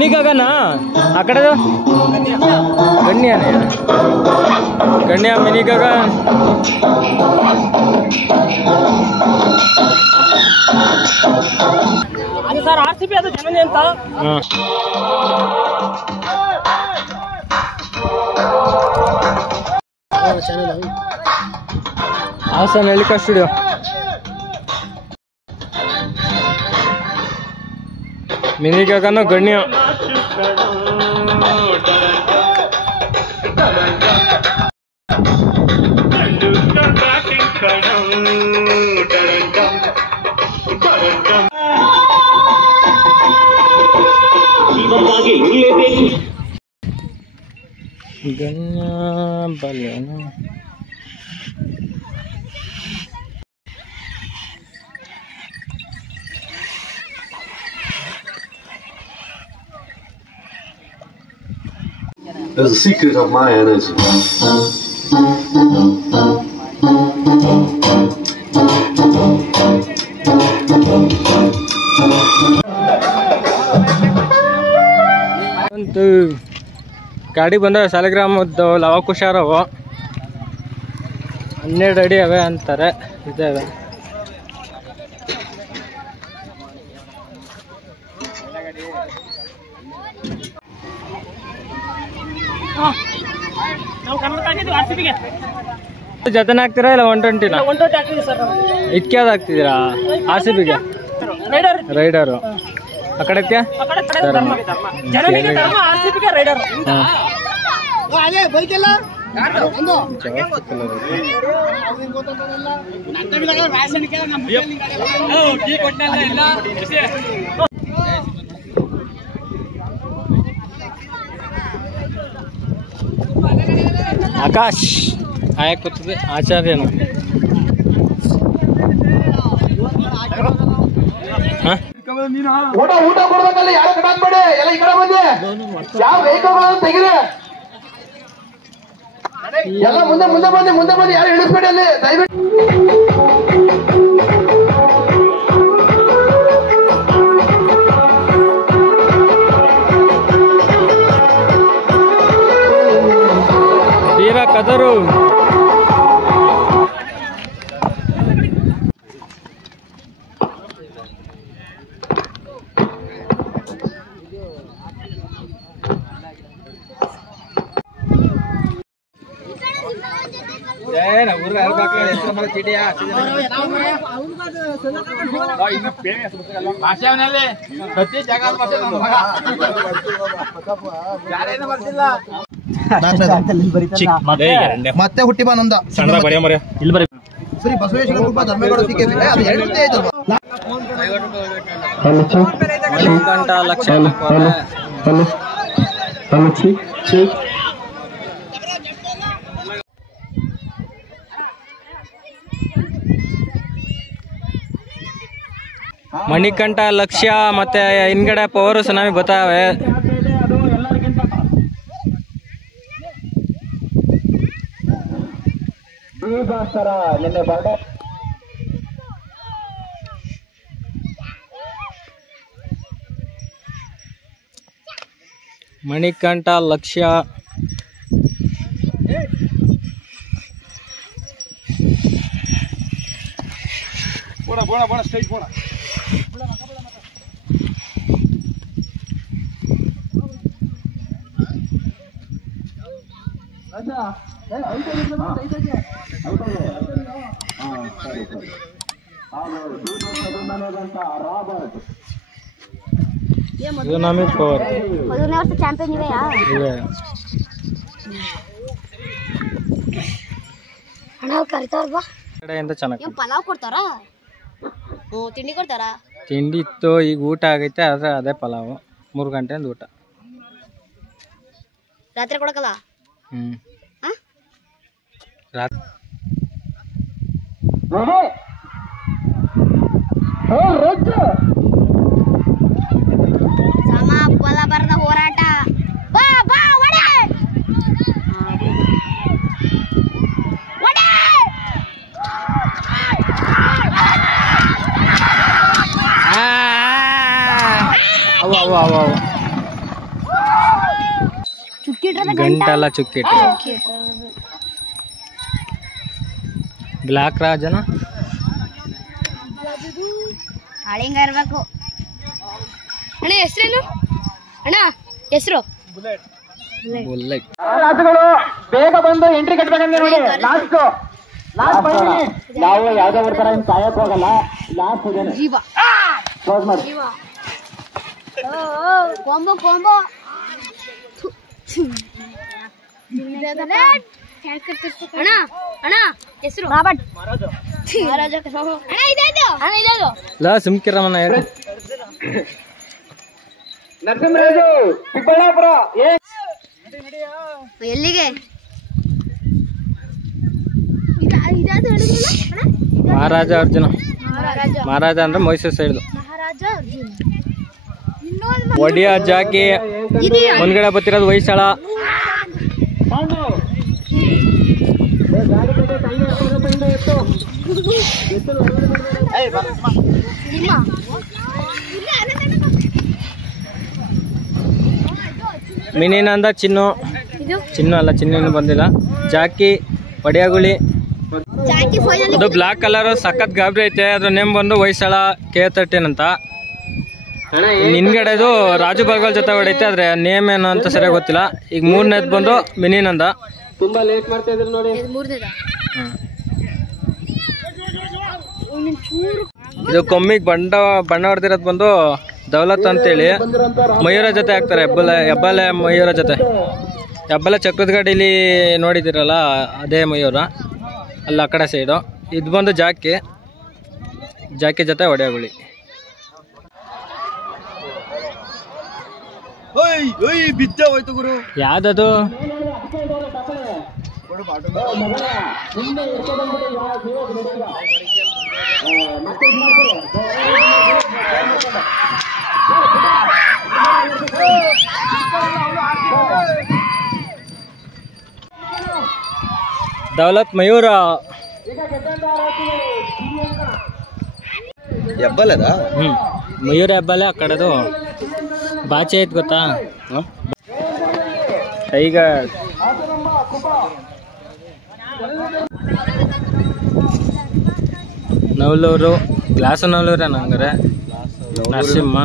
Mini ಗಗನ ಆ ಕಡೆ ಗಣ್ಯನೇ ಗಣ್ಯ ಮಿನಿ ಗಗನ್ ಅದು ಸರ್ RCB ಅದು ಜನನಿ ಅಂತ ಹಾಸನ್ ಹೆಲಿಕಾ ಸ್ಟುಡಿಯೋ ಮಿನಿ ಗಗನ ಗಣ್ಯ ಗಣ್ಯ ಬಲ್ಲೇನು There's a secret of my energy. ಒಂದು ಗಾಡಿ ಬಂದವೆ ಸಾಲಿಗ್ರಾಮದ್ದು ಲವಕುಶಾರವು 12 ಅಡಿ ಅವೆ ಅಂತಾರೆ ಇದ್ದಾವೆ ಜೊತೆನೇ ಹಾಕ್ತೀರಾ ಇಲ್ಲ 120 ಇದಕ್ಕೆ ಯಾವ್ದು ಹಾಕ್ತಿದ್ದೀರಾ RCBಗೆ ರೈಡರು ಆ ಕಡೆಕ್ಕೆ ಆಕಾಶ್ ಆಯಕ್ ಕೂತದೆ ಆಚಾರ್ಯನು ಊಟ ಕೊಡ್ಬೇಕಲ್ಲ ಯಾರು ಕಟಾಕ್ಬೇಡಿ ಎಲ್ಲ ಈ ಕಡೆ ಬಂದಿ ಯಾವ ವೆಹಿಕಲ್ ತೆಗಿರಿ ಎಲ್ಲ ಮುಂದೆ ಬಂದು ಯಾರು ಇಳಿಸ್ಬೇಡಿ ಅಲ್ಲಿ ದಯವಿಟ್ಟು ವೀರ ಕದರು ಮತ್ತೆ ಹುಟ್ಟಿ ಬಾನೊಂದ ಇಲ್ಲಿ ಬರೀ ಶ್ರೀ ಬಸವೇಶ್ವರ ಕೃಪಾ ಧರ್ಮೇಗೌಡ ಮಣಿಕಂಠ ಲಕ್ಷ ಮಣಿಕಂಠ ಲಕ್ಷ್ಯ ಮತ್ತೆ ಹಿಂದ್ಗಡೆ ಪವರ್ ಸುನಾಮಿ ಗೊತ್ತಾವೆ ಮಣಿಕಂಠ ಲಕ್ಷ್ಯ ಸುನಾಮಿ ಪವರ್ ಚಾಂಪಿಯನ್ ಇವೆ ಹಣ ಕರಿತಾರ ಕಡೆಯಿಂದ ಚೆನ್ನಾಗಿ ಪಲಾವ್ ಕೊಡ್ತಾರಾ ತಿಂಡಿ ಕೊಡ್ತಾರಾ ತಿಂಡಿ ಇತ್ತು ಈಗ ಊಟ ಆಗೈತೆ ಆದ್ರೆ ಅದೇ ಪಲಾವು 3 ಗಂಟೆಯಿಂದ ಊಟ ರಾತ್ರಿ ಕೊಡಕಲ್ಲ ರಾತ್ರಿ ಸಮ ಬಲ ಬರದ ಹೋರಾಟ ಬಾ ಬಾ ಒಡೆ ಒಡೆ ಅವು ಅವು ಅವು ಅವು ಗಂಟೆಲ್ಲ ಚುಕ್ಕಿಟ್ಟು ಬ್ಲಾಕ್ ರಾಜನ ಹಳಿಂಗ ಇರ್ಬೇಕು ಅಣ್ಣ ಹೆಸರೇನು ಅಣ್ಣ ಹೆಸರು ಬುಲ್ಲೆಟ್ ರಾಸುಗಳು ಬೇಗ ಬಂದು ಎಂಟ್ರಿ ಕಟ್ಬೇಕಂದ್ರೆ ನೋಡಿ ಲಾಸ್ಟ್ ನಾವು ಯಾವ್ದೋ ಬರ್ತಾರ ಕಾಯಕ್ ಹೋಗಲ್ಲ ಲಾಸ್ಟ್ ಇದೇನೆ ಜೀವ ಕ್ಲೋಸ್ ಮಾಡಿ ಕೊಂಬೋ ಕೊಂಬೋ ಅಣ್ಣ ಅಣ್ಣ ಹೆಸರು ರಾಬರ್ಟ್ ಮಹಾರಾಜ ಅಣ್ಣ ಇದೇದು ಲಾ ಸುಮ್ಕಿರಮನ ಹೇಳಿ ನರಸಿಂಹರಾಜು ಚಿಕ್ಕಬಳ್ಳಾಪುರ ಎಲ್ಲಿಗೆ ಮಹಾರಾಜ ಅರ್ಜುನ ಮಹಾರಾಜ ಅಂದ್ರೆ ಮೈಸೂರು ಸೈಡ್ ಮಹಾರಾಜ ಅರ್ಜುನ ಒಡಿಯ ಜಾಕಿ ಮುಂದ್ಗಡೆ ಬತ್ತಿರೋದು ಹೊಯ್ಸಳ ಮಿನಿನಂದ ಚಿನ್ನು ಅಲ್ಲ ಚಿನ್ನು ಬಂದಿಲ್ಲ ಜಾಕಿ ಒಡಿಯಾಗುಳಿ ಇದು ಬ್ಲಾಕ್ ಕಲರ್ ಸಖತ್ ಗಾಬರಿ ಐತೆ ಅದ್ರ ನೇಮ್ ಬಂದು ಹೊಯ್ಸಳ K13 ಅಂತ ನಿನ್ಗಡೆದು ರಾಜು ಬರ್ಗಲ್ ಜೊತೆ ಹೊಡೈತೆ ಆದ್ರೆ ನೇಮ್ ಏನು ಅಂತ ಸರಿಯಾಗಿ ಗೊತ್ತಿಲ್ಲ ಈಗ ಮೂರನೇದ್ ಬಂದು ಮಿನಿನಂದ ತುಂಬಾ ಲೇಟ್ ಮಾಡ್ತಾ ಇದ್ರು ನೋಡಿ ಇದು ಕೊಮ್ಮಿಗೆ ಬಣ್ಣ ಹೊಡೆದಿರೋದು ಬಂದು ದೌಲತ್ ಅಂತೇಳಿ ಮಯೂರ ಜೊತೆ ಹಾಕ್ತಾರೆ ಹೆಬ್ಬಾಲೆ ಮಯೂರ ಜೊತೆ ಹೆಬ್ಬಾಲೆ ಚಕ್ರದ ಗಾಡಿಲಿ ನೋಡಿದಿರಲ್ಲ ಅದೇ ಮಯೂರ ಅಲ್ಲ ಆ ಕಡೆ ಸೈಡು ಇದು ಬಂದು ಜಾಕಿ ಜೊತೆ ಒಡೆಯಗುಳಿ ಯಾವ್ದದು ದೌಲತ್ ಮಯೂರ ಹೆಬ್ಬಲದ ಮಯೂರ ಹೆಬ್ಬಾಲೆ ಆ ಕಡೆದು ಬಾಚೆ ಐತ್ ಗೊತ್ತಾ ಟೈಗರ್ ನವಲೂರು ಗ್ಲಾಸ್ ನವಲೂರ ನಂಗರೆ ನರಸಿಂಹ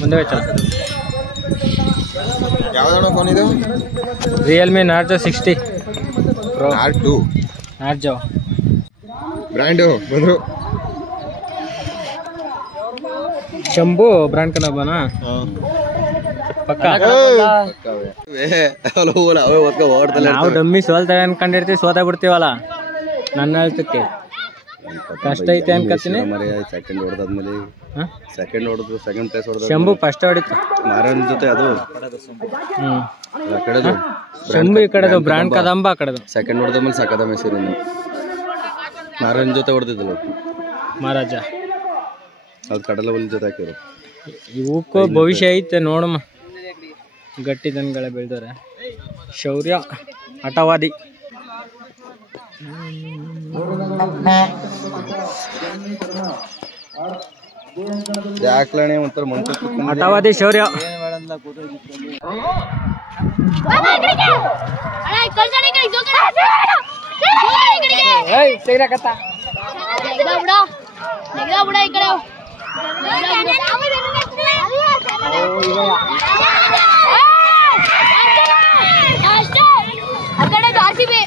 ಮುಂದೆ ಹೋಯ್ತಲ್ಲ ಯಾವ್ದಣ್ಣ ಫೋನ್ ಇದು Realme Narzo 60 Pro R2 Narzo brand ಬಂದ್ರು ಶಂಭು ಬ್ರಾಂಡ್ ಕನಬನ ಪಕ್ಕ ನಾವು ಡಮ್ಮಿ ಸೋಲ್ತೇವೆ ಅನ್ಕೊಂಡಿರ್ತೀವಿ ಸೋತ ಬಿಡ್ತೀವಲ್ಲ ನನ್ನ ಹೇಳ್ತಕ್ಕೆ ಕಷ್ಟ ಐತೆ ಅನ್ಕತ್ತೀನಿ ಸೆಕೆಂಡ್ ಹೊಡೆದು ಸೆಕೆಂಡ್ ಪ್ಲೇಸ್ ಹೊಡೆದು ಶಂಭು ಫಸ್ಟ್ ಹೊಡಿತು ಮಾರನ್ ಜೊತೆ ಅದು ಕಡೆದು ಶಂಭು ಈ ಕಡೆದು ಬ್ರಾಂಡ್ ಕದಂಬ ಆ ಕಡೆದು ಸೆಕೆಂಡ್ ಹೊಡೆದ ಮೇಲೆ ಸಕದ ಮೆಸೇರಿ ಮಾರನ್ ಜೊತೆ ಹೊಡೆದಿದ್ದಲ್ಲ ಮಹಾರಾಜ ಅದು ಕಡಲ ಬಲ್ಲಿ ಜೊತೆ ಹಾಕಿದ್ರು ಇವಕ್ಕೂ ಭವಿಷ್ಯ ಐತೆ ನೋಡಮ್ಮ ಗಟ್ಟಿ ದನಗಳ ಬೆಳೆದವ್ರೆ ಶೌರ್ಯ ಹಠವಾದಿ ಯಾಕ್ಲಣೆ ಒಂಥರ ಮನ್ಸ ಹಠವಾದಿ ಶೌರ್ಯ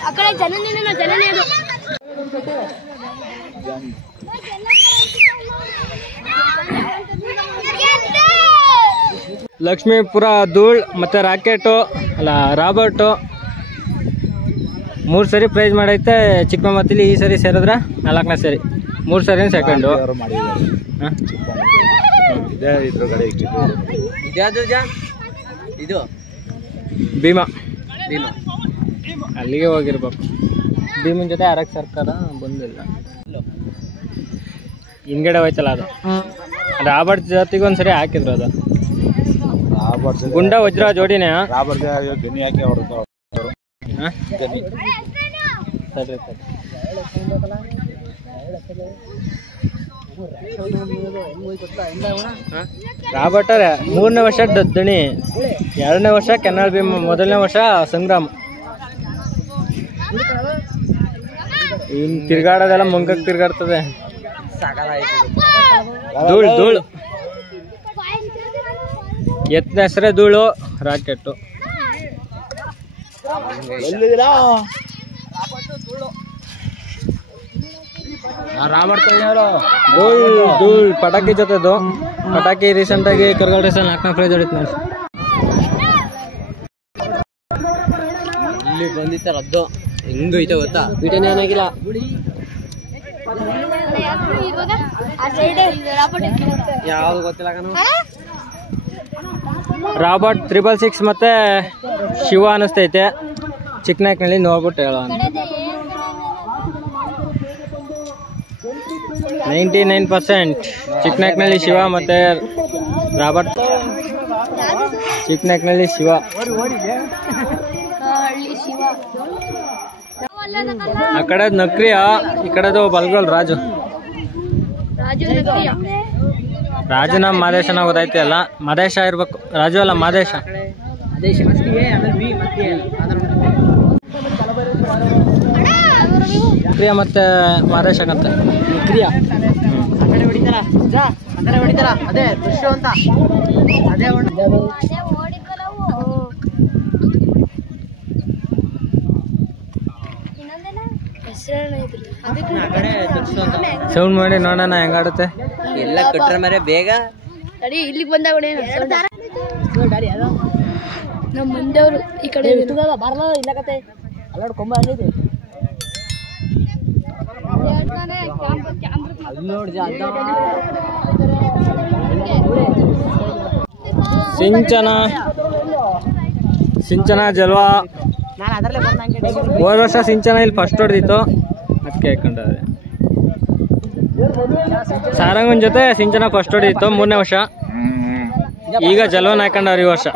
ಅಕ್ಕಡೆ ಜನನೇ ಅದು ಲಕ್ಷ್ಮೀಪುರ ಧೂಳ್ ಮತ್ತೆ ರಾಕೆಟು ಅಲ್ಲ ರಾಬರ್ಟು 3 ಸರಿ ಪ್ರೈಸ್ ಮಾಡೈತೆ ಚಿಕ್ಕಮಂಗಲದಲ್ಲಿ ಈ ಸರಿ ಸೇರಿದ್ರೆ 4ನೇ ಸರಿ 3 ಸರಿ ಸೆಕೆಂಡು ಇದು ಭೀಮಾ ಅಲ್ಲಿಗೆ ಹೋಗಿರ್ಬೇಕು ಭೀಮನ್ ಜೊತೆ ಆರಕ್ಕೆ ಸರ್ಕಾರ ಬಂದಿಲ್ಲ ಹಿಂದ್ಗಡೆ ಹೋಯ್ತಲ್ಲ ಅದು ರಾಬರ್ಟ್ ಜೊತೆಗೆ ಒಂದ್ಸರಿ ಹಾಕಿದ್ರು ಅದು ಗುಂಡ ವಜ್ರ ಜೋಡಿನೇ ರಾಬರ್ಟರೇ 3ನೇ ವರ್ಷ ದಣಿ, 2ನೇ ವರ್ಷ ಕೆನಾಲ್ ಭೀಮ್, 1ನೇ ವರ್ಷ ಸಂಗ್ರಾಮ್. ಇನ್ ತಿರ್ಗಾಡೋದೆಲ್ಲ ಮುಂಗಕ್ಕೆ ತಿರ್ಗಾಡ್ತದೆ. ಧೂಳು ಧೂಳು, ಎತ್ತನ ಹೆಸರೇ ಧೂಳು, ರಾಕೆಟ್ಟು. ಧೂಳ್ ಧೂಳ್ ಪಟಾಕಿ ಜೊತೆದು. ಪಟಾಕಿ ರೀಸೆಂಟಾಗಿ ಕರ್ಗಲ್ ರೇಸಲ್ಲಿ 4ನೇ ಪ್ರೈಸ್ ಹೊಡಿತು ನೋಡಿ. ಇಲ್ಲಿ ಬಂದಿತ್ತ ರದ್ದು ಹೆಂಗೈತೆ ಗೊತ್ತಾ, ವಿಟನೇ ಏನಾಗಿಲ್ಲ. ಯಾವ್ದು ಗೊತ್ತಿಲ್ಲ ಕಣ. ರಾಬರ್ಟ್ 666 ಮತ್ತೆ ಶಿವ ಅನಿಸ್ತೈತೆ. ಚಿಕ್ಕನಾಯ್ಕನಲ್ಲಿ ನೋಡ್ಬಿಟ್ಟು ಹೇಳೋ. 99% ಚಿಕ್ಕನಾಯ್ಕನಲ್ಲಿ ಶಿವ ಮತ್ತೆ ರಾಬರ್ಟ್. ಚಿಕ್ಕನಾಯ್ಕನಲ್ಲಿ ಶಿವ, ಆ ಕಡೆ ನಕ್ರಿಯ, ಈ ಕಡೆದು ಬಲ್ಗೋಲ್ ರಾಜು. ರಾಜನ ಮಾದೇಶನ ಗೊತ್ತೈತೆ ಅಲ್ಲ, ಮಾದೇಶ ಇರ್ಬೇಕು. ರಾಜು ಅಲ್ಲ ಮಾದೇಶ. ಕ್ರಿಯಾ ಮತ್ತೆ ಮಾದೇಶಕ್ಕಂತ ಕ್ರಿಯಾ ಅದೇ ದೃಶ್ಯ ಅಂತ ಅದೇ ಸೌಂಡ್ ಮಾಡಿ ನೋಡೋಣ ಹೆಂಗಾಡುತ್ತೆ. ಎಲ್ಲ ಕಟ್ರ ಮರೆ ಬೇಗ ಇಲ್ಲಿಗೆ ಬಂದಾಗ ನಮ್ಮ ಮುಂದೆವ್ರು ಈ ಕಡೆ ಬಾರ್ಲ ಇಲ್ಲ ಕತೆ ಅಲ್ಲಾಡ್ ಕೊಂಬ ಅನ್ನೈತಿ ಸಿಂಚನ ಜಲ್ವಾ. ಹೋದ ವರ್ಷ ಸಿಂಚನ ಇಲ್ಲಿ ಫಸ್ಟ್ ಹೊಡೆದಿತ್ತು, ಅದಕ್ಕೆ ಹಾಕೊಂಡ್ರೆ. ಸಾರಂಗನ್ ಜೊತೆ ಸಿಂಚನ ಫಸ್ಟ್ ಹೊಡೆದಿತ್ತು 3ನೇ ವರ್ಷ. ಈಗ ಜಲ್ವನ್ ಹಾಕೊಂಡವ್ರು ಈ ವರ್ಷ.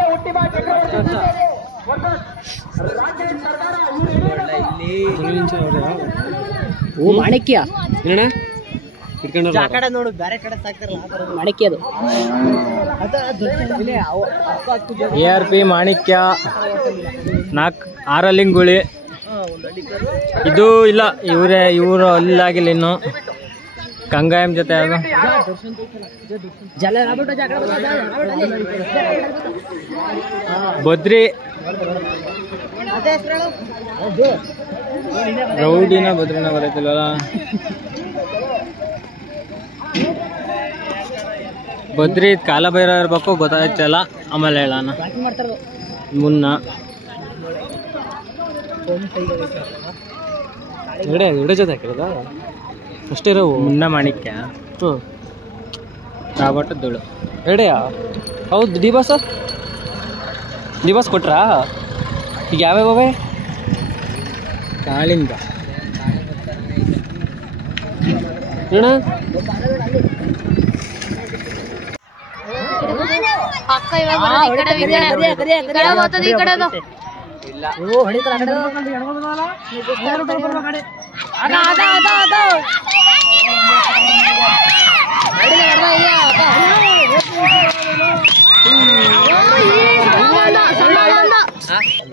ಮಾಣಿಕ್ಯ ನೋಡು, ಬೇರೆ ಕಡೆ ಸಾಕ್ತಾರಲ್ಲ ಮಾಣಿಕ್ಯ. ಅದು ARP ಮಾಣಿಕ್ಯ 6 ಲಿಂಗುಳಿ. ಇದು ಇಲ್ಲ, ಇವರು ಅಲ್ಲಾಗಿಲ್ಲ ಇನ್ನು. ಕಂಗಾಯಂ ಜೊತೆ ಅದು ಬದ್ರಿ ರೌಡಿನ ಬದ್ರಿನ ಬರೈತಿಲ್ವಲ್ಲ. ಬದ್ರಿ ಕಾಲಭೈರ ಇರ್ಬೇಕು, ಗೊತ್ತಾಯ್ತಲ್ಲ. ಆಮೇಲೆ ಹೇಳೋಣ ಮುನ್ನ ಎರಡೇ ಜೊತೆ ಹಾಕಿರೋದ ಅಷ್ಟೇ ಇರೋವು. ಮುನ್ನ ಮಾಣಿಕ್ಯ, ರಾಬರ್ಟ್ ಧೂಳು ಎರಡೆಯಾ? ಹೌದು. ದಿವಸ ಕೊಟ್ರಾ? ಈಗ ಯಾವ್ಯಾವೇ? ಕಾಳಿಂಗ ಅಣ್ಣ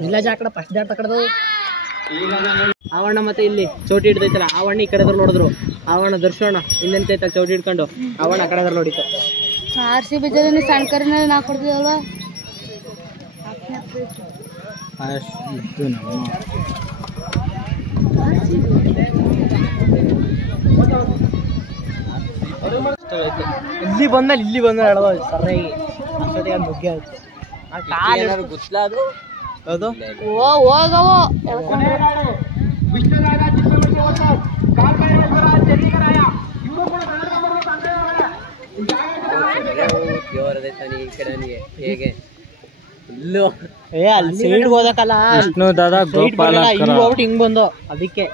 ಇಲ್ಲ ಜಾಕಡ ಫಸ್ಟ್ ಜಾಟ ಕಡದು ಆವಣ್ಣ. ಮತ್ತೆ ಇಲ್ಲಿ ಚೌಟಿ ಹಿಡ್ದೈತಲ್ಲ, ಆವಣ್ಣ ಈ ಕಡೆ ನೋಡಿದ್ರು. ಆವಣ್ಣ ದರ್ಶನ ಹಿಂದೆಂತೈತಲ್ಲ ಚೌಟಿ ಹಿಡ್ಕೊಂಡು, ಆವಣ್ಣ ಆ ಕಡೆ ನೋಡಿತ್ತು. RCB ಜೊತೆ ಸಣ್ಕರಿನ ನಾ ಕೊಡ್ತೀವಲ್ವಾ. ಇಲ್ಲಿ ಬಂದ ಹೇಳೋದು ಸರಿಯಾಗಿ ಅಷ್ಟೊತ್ತಿಗೆ ಅದು ಮುಗ್ಗಿ ಆಯ್ತು. ಗೊತ್ತಿಲ್ಲ ಅದು ಹೌದು. ಹೋಗವು ಅಲ್ಲಿ ಸೈಡ್ ಹೋದಕ್ಕಲ್ಲ, ವಿಷ್ಣು ದಾದಾ ಗೋಪಾಲ ಹಿಂಗ್ ಬಂದು ಅದಕ್ಕೆ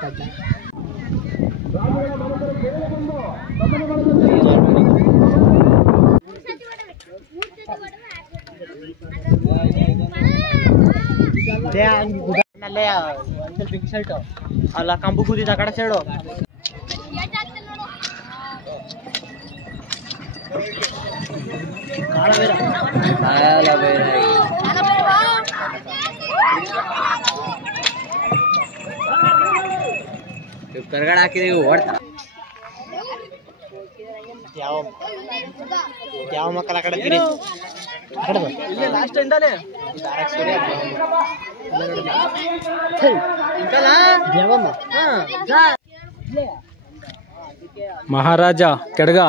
ಪಿಂಕ್ ಶರ್ಟ್ ಅಲ್ಲ ಕಂಬು ಕೂದಿದ್ದ ಆ ಕಡೆ ಸೈಡು. ಕರ್ಗಡೆ ಹಾಕಿದೀವಿ ಓಡ್ತಾ ಯಾವ ಮಕ್ಕಳ ಕಡೆ ಲಾಸ್ಟ್ ಎಂಡಲೇ ಮಹಾರಾಜ ಕೆಡ್ಗ